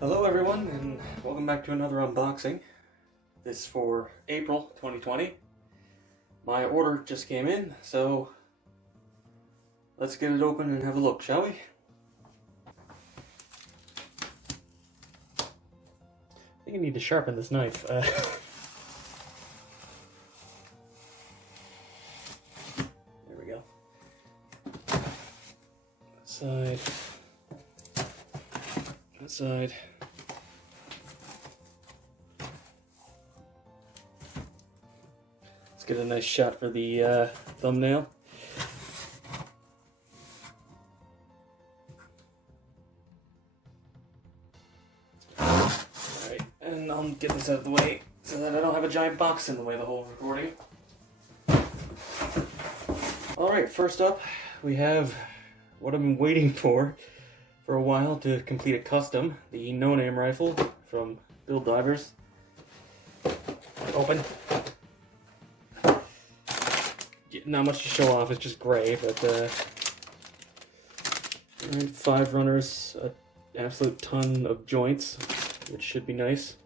Hello everyone, and welcome back to another unboxing. This for April 2020. My order just came in, so let's get it open and have a look, shall we? I think I need to sharpen this knife. There we go. That side. That side. Let's get a nice shot for the thumbnail. Alright, and I'll get this out of the way so that I don't have a giant box in the way the whole recording. Alright, first up we have what I've been waiting for a while to complete a custom, the no-name rifle from Build Divers. Open. Not much to show off, it's just gray, but 5 runners, an absolute ton of joints, which should be nice.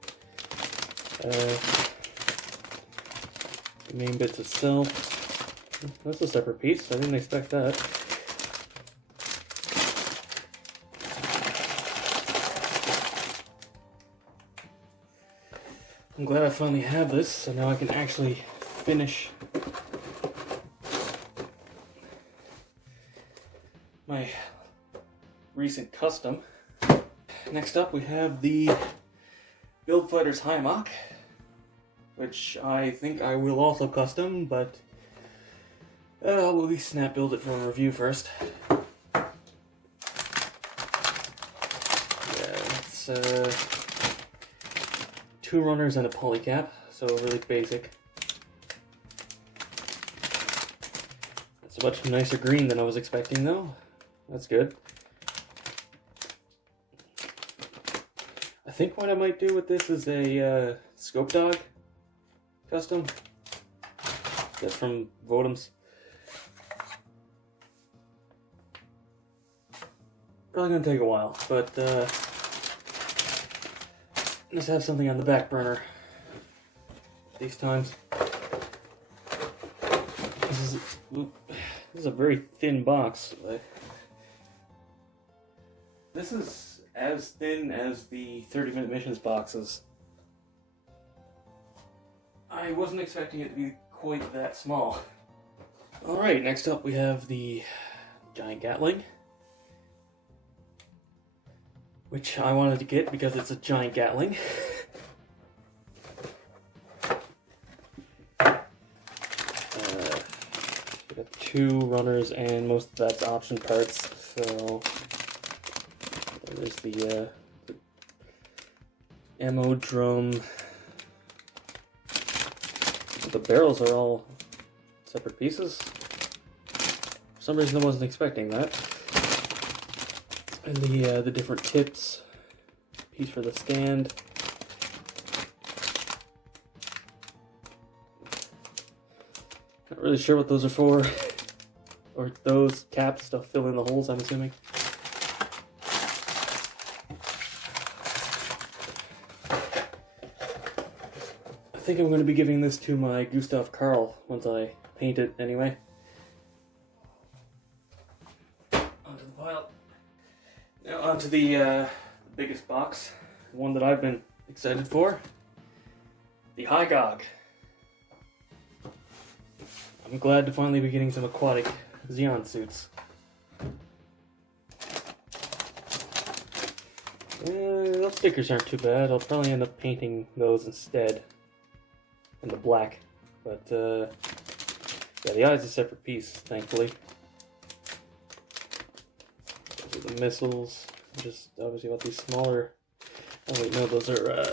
The main bits itself, that's a separate piece, I didn't expect that. I'm glad I finally have this, so now I can actually finish my recent custom. Next up we have the Flutters Hy-gogg, which I think I will also custom, but I'll at least snap build it for a review first. Yeah, it's 2 runners and a polycap, so really basic. It's a much nicer green than I was expecting though. That's good. I think what I might do with this is a Zgok custom. That's from Votems. Probably gonna take a while, but let's have something on the back burner these times. This is a very thin box. This is as thin as the 30-minute missions boxes. I wasn't expecting it to be quite that small. Alright, next up we have the giant Gatling, which I wanted to get because it's a giant Gatling. We got 2 runners and most of that's option parts, so there's the ammo drum. The barrels are all separate pieces. For some reason I wasn't expecting that. And the different tips, piece for the stand. Not really sure what those are for, or those caps to fill in the holes, I'm assuming. I think I'm going to be giving this to my Gustav Karl once I paint it anyway. Onto the pile. Now onto the biggest box, one that I've been excited for, the Hy-gogg. I'm glad to finally be getting some aquatic Xeon suits. Those stickers aren't too bad, I'll probably end up painting those instead, in the black, but yeah, the eye's a separate piece, thankfully. Those are the missiles. Just obviously got these smaller. Oh wait, no, those are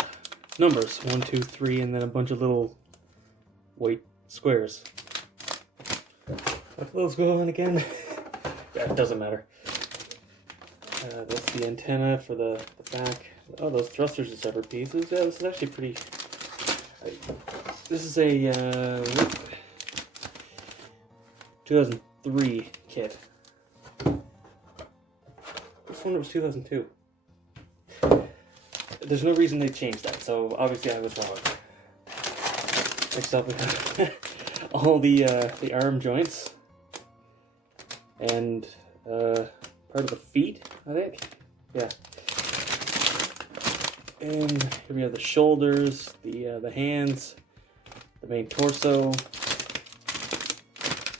numbers. 1, 2, 3, and then a bunch of little white squares. What those go on again? Yeah, it doesn't matter. That's the antenna for the back. Oh, those thrusters are separate pieces. Yeah, this is actually pretty. This is a 2003 kit. This one was 2002. there's no reason they changed that, so obviously I was wrong. Next up we have all the arm joints and part of the feet, I think. Yeah. And here we have the shoulders, the hands, the main torso.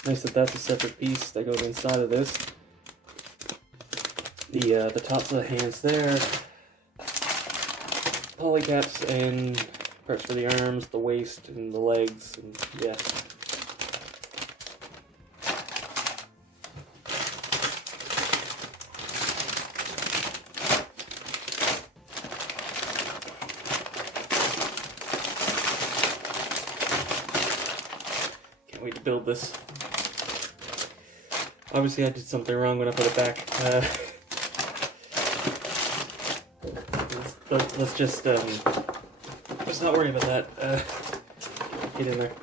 Nice that that's a separate piece that goes inside of this. The tops of the hands there. Polycaps and parts for the arms, the waist, and the legs, and yeah. Can't wait to build this. Obviously I did something wrong when I put it back. Let's just let's not worry about that. Get in there.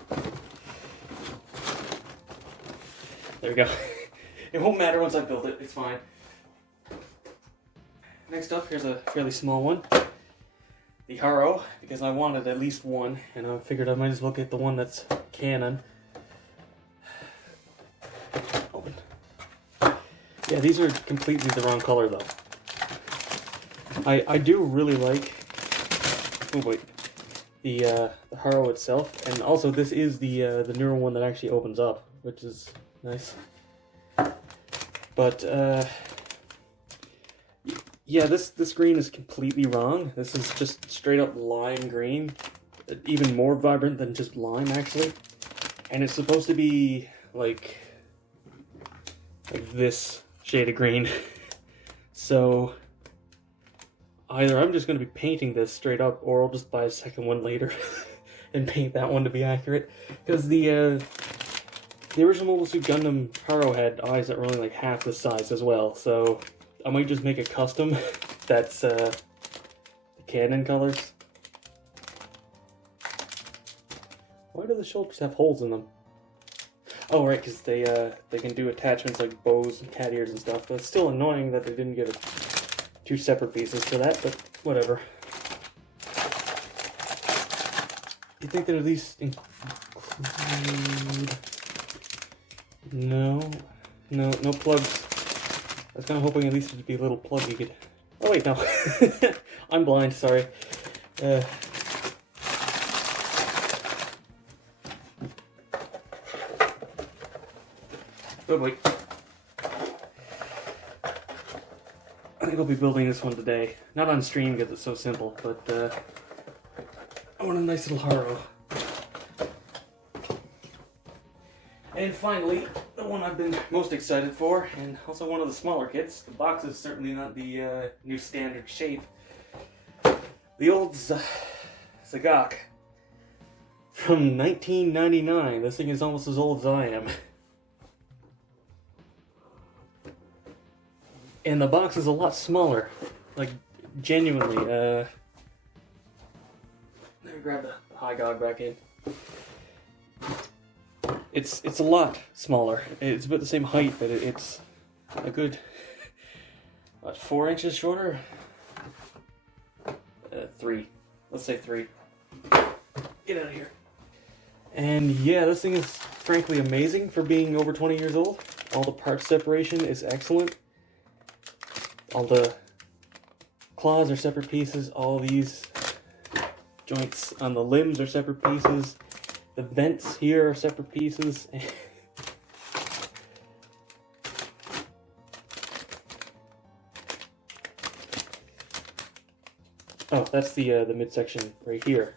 There we go. It won't matter once I build it. It's fine. Next up, here's a fairly small one. The Paro, because I wanted at least one, and I figured I might as well get the one that's canon. Open. Yeah, these are completely the wrong color though. I do really like, oh wait, the Paro itself, and also this is the newer one that actually opens up, which is nice. But yeah, this green is completely wrong. This is just straight up lime green, even more vibrant than just lime actually, and it's supposed to be like this shade of green. So either I'm just going to be painting this straight up, or I'll just buy a second one later and paint that one to be accurate. Because the original Mobile Suit Gundam Paro had eyes that were only like half the size as well, so I might just make a custom that's the canon colors. Why do the shoulders have holes in them? Oh right, because they can do attachments like bows and cat ears and stuff, but it's still annoying that they didn't give it two separate pieces for that, but whatever. You think that at least include... No plugs. I was kind of hoping at least it'd be a little plug you could... Oh wait, no. I'm blind, sorry. Oh wait. I think I'll be building this one today. Not on stream because it's so simple, but I want a nice little Paro. And finally, the one I've been most excited for, and also one of the smaller kits. The box is certainly not the new standard shape. The old Zgok from 1999. This thing is almost as old as I am. And the box is a lot smaller, like genuinely. Let me grab the Hy-gogg back in. It's a lot smaller. It's about the same height, but it's a good, what, 4 inches shorter? 3. Let's say 3. Get out of here. And yeah, this thing is frankly amazing for being over 20 years old. All the part separation is excellent. All the claws are separate pieces. All these joints on the limbs are separate pieces. The vents here are separate pieces. Oh, that's the midsection right here.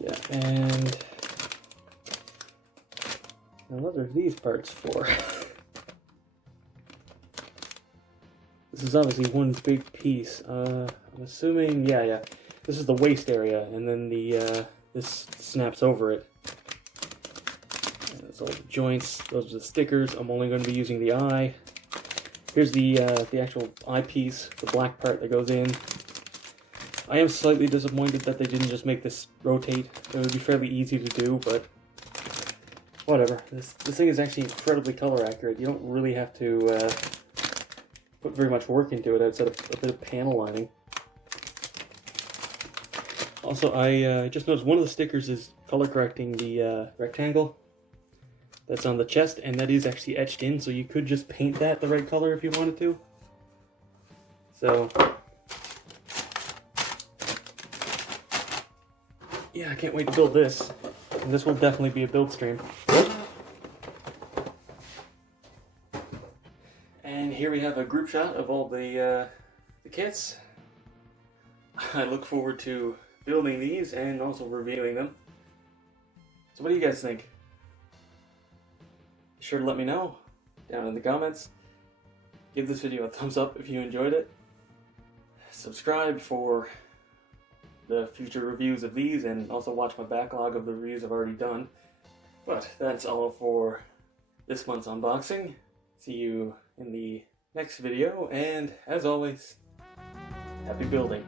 Yeah, and what are these parts for? This is obviously one big piece. I'm assuming, yeah. This is the waist area, and then the this snaps over it. And that's all the joints. Those are the stickers. I'm only going to be using the eye. Here's the actual eyepiece, the black part that goes in. I am slightly disappointed that they didn't just make this rotate. It would be fairly easy to do, but whatever. This thing is actually incredibly color accurate. You don't really have to put very much work into it outside of a bit of panel lining. Also, I just noticed one of the stickers is color correcting the rectangle that's on the chest, and that is actually etched in, so you could just paint that the right color if you wanted to. So, yeah, I can't wait to build this. And this will definitely be a build stream. And here we have a group shot of all the kits. I look forward to building these and also reviewing them. So what do you guys think? Be sure to let me know down in the comments. Give this video a thumbs up if you enjoyed it. Subscribe for the future reviews of these, and also watch my backlog of the reviews I've already done. But that's all for this month's unboxing. See you in the next video, and as always, happy building.